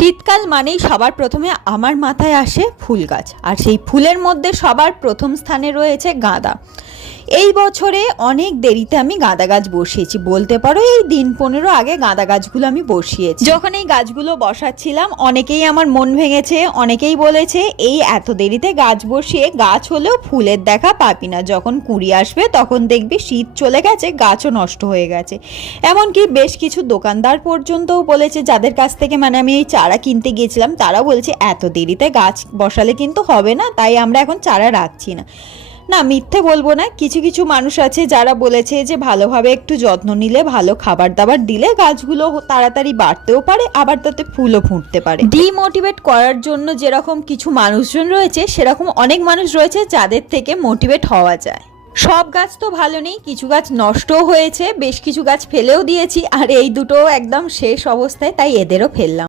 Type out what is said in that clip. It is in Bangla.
শীতকাল মানেই সবার প্রথমে আমার মাথায় আসে ফুল গাছ, আর সেই ফুলের মধ্যে সবার প্রথম স্থানে রয়েছে গাঁদা। এই বছরে অনেক দেরিতে আমি গাঁদা গাছ বসিয়েছি, বলতে পারো এই দিন 15 আগে গাঁদা গাছগুলো আমি বসিয়েছি। যখন এই গাছগুলো বসাচ্ছিলাম অনেকেই আমার মন ভেঙেছে, অনেকেই বলেছে এই এত দেরিতে গাছ বসিয়ে গাছ হলেও ফুলের দেখা পাবি না, যখন কুঁড়ি আসবে তখন দেখবি শীত চলে গেছে, গাছও নষ্ট হয়ে গেছে। এমনকি বেশ কিছু দোকানদার পর্যন্তও বলেছে, যাদের কাছ থেকে আমি এই চারা কিনতে গিয়েছিলাম, তারা বলছে এত দেরিতে গাছ বসালে কিন্তু হবে না, তাই আমরা এখন চারা রাখছি না। না, মিথ্যে বলবো না, কিছু কিছু মানুষ আছে যারা বলেছে যে ভালোভাবে একটু যত্ন নিলে, ভালো খাবার দাবার দিলে গাছগুলো তাড়াতাড়ি বাড়তেও পারে, আবার তাতে ফুলও ফুটতে পারে। ডিমোটিভেট করার জন্য যেরকম কিছু মানুষজন রয়েছে, সেরকম অনেক মানুষ রয়েছে যাদের থেকে মোটিভেট হওয়া যায়। সব গাছ তো ভালো নেই, কিছু গাছ নষ্টও হয়েছে, বেশ কিছু গাছ ফেলেও দিয়েছি, আর এই দুটো একদম শেষ অবস্থায়, তাই এদেরও ফেললাম।